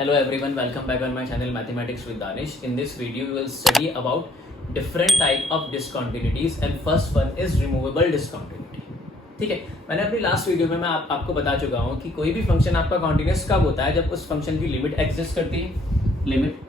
Hello everyone, welcome back on my channel Mathematics with Danish. In this video we will study about different type of discontinuities and first one is removable discontinuity. ठीक है, मैंने अपनी last video में मैं आपको बता चुका हूँ कि कोई भी फंक्शन आपका कॉन्टिन्यूस कब होता है, जब उस फंक्शन की लिमिट एग्जिस्ट करती है, लिमिट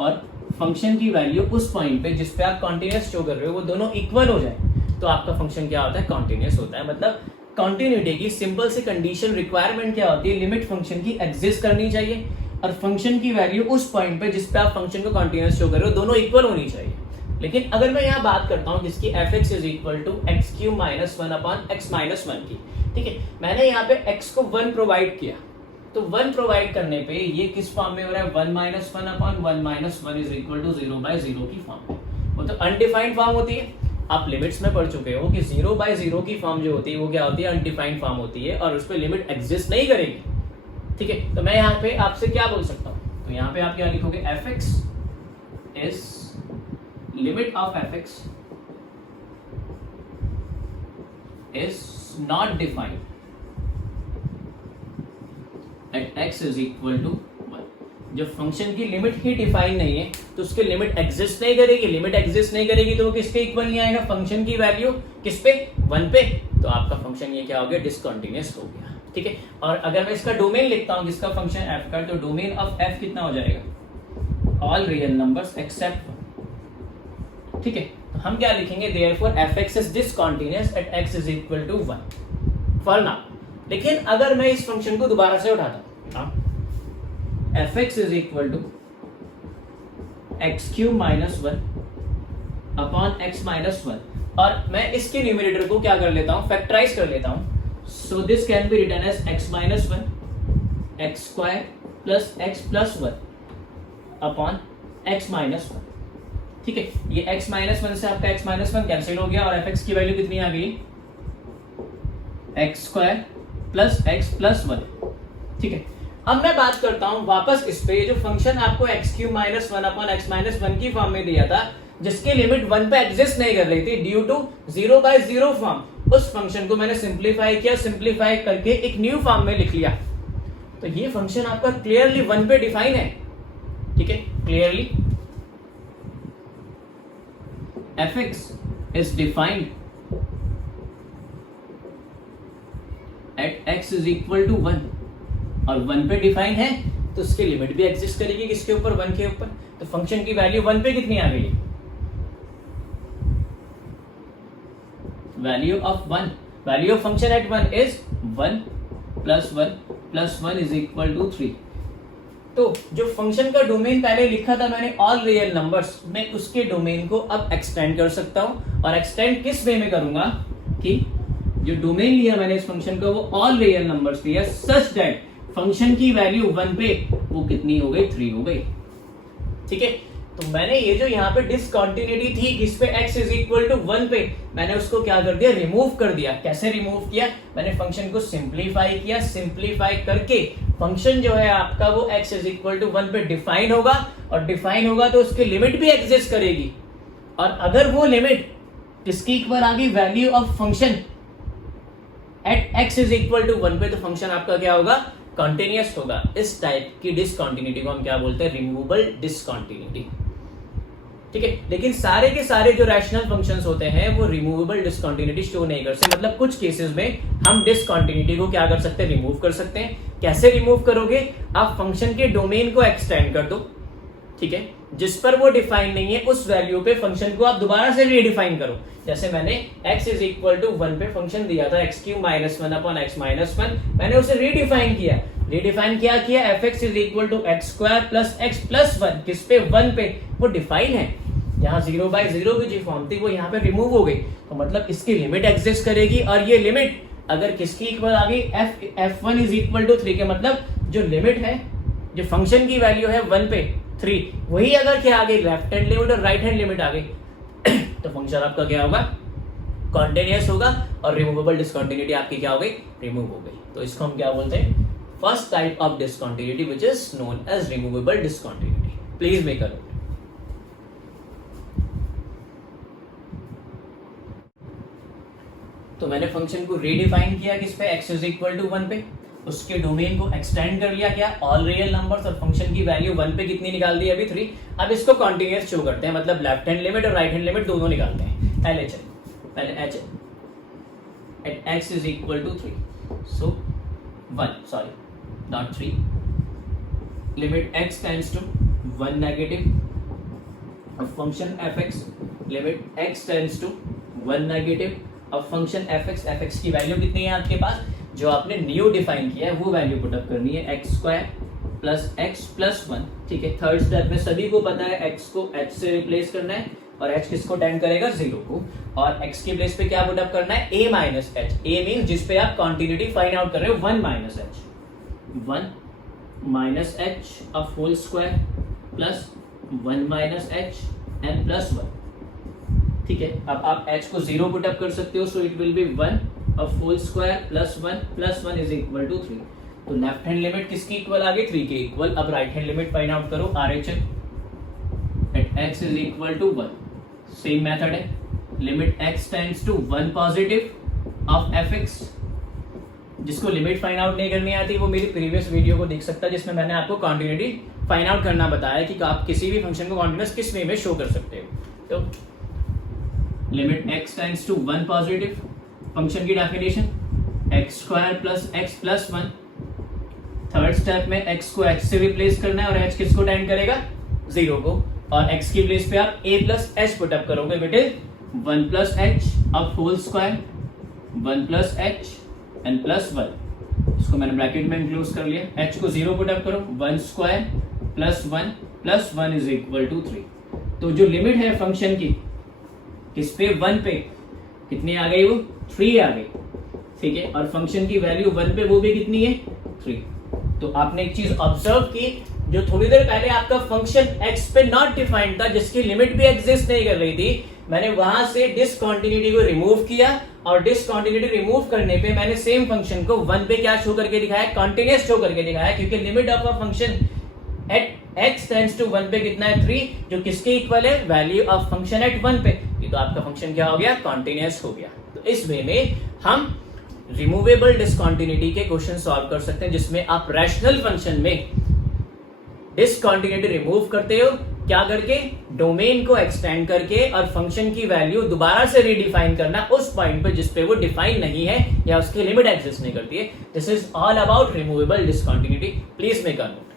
और फंक्शन की वैल्यू उस पॉइंट पे जिस पे आप कॉन्टिन्यूस शो कर रहे हो वो दोनों इक्वल हो जाए तो आपका फंक्शन क्या होता है, कॉन्टिन्यूस होता है. मतलब कॉन्टिन्यूटी की सिंपल सी कंडीशन रिक्वायरमेंट क्या होती है, लिमिट फंक्शन की एग्जिस्ट करनी चाहिए और फंक्शन की वैल्यू उस पॉइंट पे जिस पे आप फंक्शन को कॉन्टिन्यूस शो कर रहे हो दोनों इक्वल होनी चाहिए. लेकिन अगर मैं यहाँ बात करता हूँ जिसकी fx is equal to x cube minus one upon x minus one की, ठीक है, मैंने यहाँ पे x को 1 प्रोवाइड किया तो 1 प्रोवाइड करने पे ये किस फॉर्म में हो रहा है, 1 minus one upon 1 minus one is equal to 0/0 की फॉर्म में. वो तो अनडिफाइंड फॉर्म होती है. आप लिमिट्स में पढ़ चुके हो कि 0/0 की फॉर्म जो होती है वो क्या होती है, अनडिफाइंड फॉर्म होती है और उस पर लिमिट एग्जिस्ट नहीं करेगी. ठीक है, तो मैं यहाँ पे आपसे क्या बोल सकता हूँ, तो यहाँ पे आप क्या लिखोगे, fx is limit of fx is not defined at x is equal to 1. जब फंक्शन की लिमिट ही डिफाइन नहीं है तो उसकी लिमिट एग्जिस्ट नहीं करेगी. लिमिट एग्जिस्ट नहीं करेगी तो वो किसके इक्वल नहीं आएगा, फंक्शन की वैल्यू किस पे, 1 पे. तो आपका फंक्शन ये क्या हो गया, डिसकंटिन्यूअस हो गया. ठीक है, और अगर मैं इसका डोमेन लिखता हूं जिसका फंक्शन f का, तो डोमेन ऑफ f कितना हो जाएगा, ऑल रियल नंबर्स एक्सेप्ट 1. ठीक है, तो हम क्या लिखेंगे, therefore fx is discontinuous at x is equal to 1 for now. लेकिन अगर मैं इस फंक्शन को दोबारा से उठाता हूं, fx is equal to x cube minus one upon x minus one, और मैं इसके न्यूमरेटर को क्या कर लेता हूं, फैक्टराइज कर लेता हूं. So this can be written as x minus one x square plus x plus one upon x minus one. ठीक है, ये x माइनस वन से आपका x माइनस वन कैंसिल हो गया और fx की वैल्यू कितनी आ गई, x square plus x plus one. ठीक है, अब मैं बात करता हूं वापस इस पे, जो फंक्शन आपको x cube minus one upon x minus one की फॉर्म में दिया था जिसकी लिमिट 1 पे एग्जिस्ट नहीं कर रही थी ड्यू टू 0/0 फॉर्म, उस फंक्शन को मैंने सिंप्लीफाई किया, सिंप्लीफाई करके एक न्यू फॉर्म में लिख लिया. तो ये फंक्शन आपका क्लियरली 1 पे डिफाइन है. ठीक है, clearly fx is defined at x is equal to 1 और 1 पे डिफाइन है तो उसकी लिमिट भी एग्जिस्ट करेगी किसके ऊपर, 1 के ऊपर. तो फंक्शन की वैल्यू 1 पे कितनी आ गई, value of 1, value of function at 1 is 1 plus 1 plus 1 is equal to 3. तो जो फंक्शन का डोमेन पहले लिखा था मैंने ऑल रियल नंबर्स, मैं उसके डोमेन को अब एक्सटेंड कर सकता हूं. और एक्सटेंड किस वे में करूंगा कि जो डोमेन लिया मैंने इस फंक्शन का वो ऑल रियल नंबर्स लिया सच दैट फंक्शन की वैल्यू 1 पे वो कितनी हो गई, 3 हो गई. ठीक है, तो मैंने ये जो यहाँ पे डिसकंटिन्यूटी थी जिस पे x इज इक्वल टू 1 पे, मैंने उसको क्या कर दिया, रिमूव कर दिया. कैसे रिमूव किया, मैंने फंक्शन को सिंप्लीफाई किया, सिंप्लीफाई करके फंक्शन जो है आपका वो x इज इक्वल टू 1 पे डिफाइन होगा और डिफाइन होगा तो उसकी लिमिट भी एग्जिस्ट करेगी. और अगर वो लिमिट किसकी इक्वल आ गई, value of function at x is equal to 1 पे, तो फंक्शन आपका क्या होगा, कंटिन्यूअस होगा. इस टाइप की डिसकंटिन्यूटी को हम क्या बोलते हैं, रिमूवेबल डिसकंटिन्यूटी. ठीक है, लेकिन सारे के सारे जो रैशनल फंक्शंस होते हैं वो रिमूवेबल डिसकंटिन्यूटी शो नहीं कर सकते. मतलब कुछ केसेस में हम डिसकंटिन्यूटी को क्या कर सकते हैं, रिमूव कर सकते हैं. कैसे रिमूव करोगे, आप फंक्शन के डोमेन को एक्सटेंड कर दो. ठीक है, जिस पर वो डिफाइन नहीं है उस वैल्यू पे फंक्शन को आप दोबारा से रीडिफाइन करो. जैसे मैंने x इज इक्वल टू 1 पे फंक्शन दिया था x cube minus one upon x minus one, मैंने उसे रीडिफाइन किया. रीडिफाइन क्या किया, fx is equal to x square plus x plus one, किस पे, 1 पे. वो डिफाइन है, यहाँ 0/0 की जो फॉर्म थी वो यहाँ पे रिमूव हो गई. तो मतलब इसकी लिमिट एग्जिस्ट करेगी और ये लिमिट अगर किसकी इक्वल आ गई, f1 इज इक्वल टू 3 के, मतलब जो लिमिट है, जो फंक्शन की वैल्यू है 1 पे 3, वही अगर क्या आ गई, लेफ्ट हैंड लिमिट और राइट हैंड लिमिट आ गई तो फंक्शन आपका क्या होगा, कॉन्टिन्यूअस होगा और रिमूवेबल डिसकंटिन्यूटी आपकी क्या हो गई, रिमूव हो गई. तो इसको हम क्या बोलते हैं, first type of discontinuity which is known as removable discontinuity. Please make a note. तो मैंने फंक्शन को रीडिफाइन किया किस पे, x इज इक्वल टू 1 पे, उसके डोमेन को एक्सटेंड कर लिया क्या, ऑल रियल नंबर्स, और फंक्शन की वैल्यू 1 पे कितनी निकाल दी अभी 3। अब इसको कॉन्टिन्यूअस शो करते हैं, मतलब लेफ्ट हैंड लिमिट और राइट हैंड लिमिट दोनों निकालते हैं। पहले h at x is equal to 3, so 1 sorry not 3, limit x tends to 1 negative, अब function fx limit x tends to 1 negative, अब फंक्शन fx की वैल्यू कितनी है आपके पास, जो आपने न्यू डिफाइन किया है वो वैल्यू पुट अप करनी है, x square plus x plus 1। ठीक है, थर्ड स्टेप में सभी को पता है x को h से रिप्लेस करना है, और h किसको टेंड करेगा 0 को, और x के प्लेस पे क्या पुट अप करना है, a minus H, a mean जिस पे आप कॉन्टिन्यूटी फाइंड आउट कर रहे हो 1 minus h of whole square plus 1 minus h and plus 1। ठीक है, अब आप h को 0 पुट अप कर सकते हो, so it will be 1 of whole square plus 1 is equal to 3। तो लेफ्ट हैंड लिमिट किसकी इक्वल आ गई, 3 के इक्वल। अब right hand limit find out करो, RHS at x is equal to 1, same method है, limit x tends to 1 positive of fx। जिसको लिमिट फाइंड आउट नहीं करनी आती वो मेरी प्रीवियस वीडियो को देख सकता है, जिसमें मैंने आपको कॉन्टिन्यूटी फाइंड आउट करना बताया कि आप किसी भी फंक्शन को कॉन्टिन्यूअस किस वे में शो कर सकते हो। तो limit x tends to 1 positive, function की definition x square plus x plus 1। Third step में x को h से रिप्लेस करना है, और h किसको टेंड करेगा 0 को, और x की प्लेस पे आप a plus h put up करोगे बेटे, 1 plus h of whole square 1 plus h and plus 1। इसको मैंने ब्रैकेट में इंक्लूड कर लिया, h को 0 पुट अप करो, 1 square plus 1 is equal to 3। तो जो लिमिट है फंक्शन की किस पे, 1 पे, कितनी आ गई वो 3 आ गई। ठीक है, और फंक्शन की वैल्यू 1 पे वो भी कितनी है 3। तो आपने एक चीज ऑब्जर्व की, जो थोड़ी देर पहले आपका फंक्शन x पे नॉट डिफाइंड था, जिसकी लिमिट भी एग्जिस्ट नहीं कर रही थी, मैंने वहां से डिसकंटिन्यूटी को रिमूव किया, और डिसकंटिन्यूटी रिमूव करने पे मैंने सेम फंक्शन को 1 पे क्या शो करके दिखाया, कॉन्टिन्यूअस शो करके दिखाया, क्योंकि limit of a function at x tends to 1 पे कितना है 3, जो किसके इक्वल है, वैल्यू ऑफ फंक्शन एट 1 पे। तो आपका फंक्शन क्या हो गया, कॉन्टिन्यूअस हो गया। तो इस वे में हम रिमूवेबल डिसकंटिन्यूटी के क्वेश्चन सॉल्व कर सकते हैं, जिसमें आप रैशनल फंक्शन में डिसकंटिन्यूटी रिमूव करते हो, क्या करके, डोमेन को एक्सटेंड करके, और फंक्शन की वैल्यू दोबारा से रीडिफाइन करना उस पॉइंट पे जिस पे वो डिफाइन नहीं है या उसकी लिमिट एग्जिस्ट नहीं करती है। This is all about removable discontinuity. Please make a note.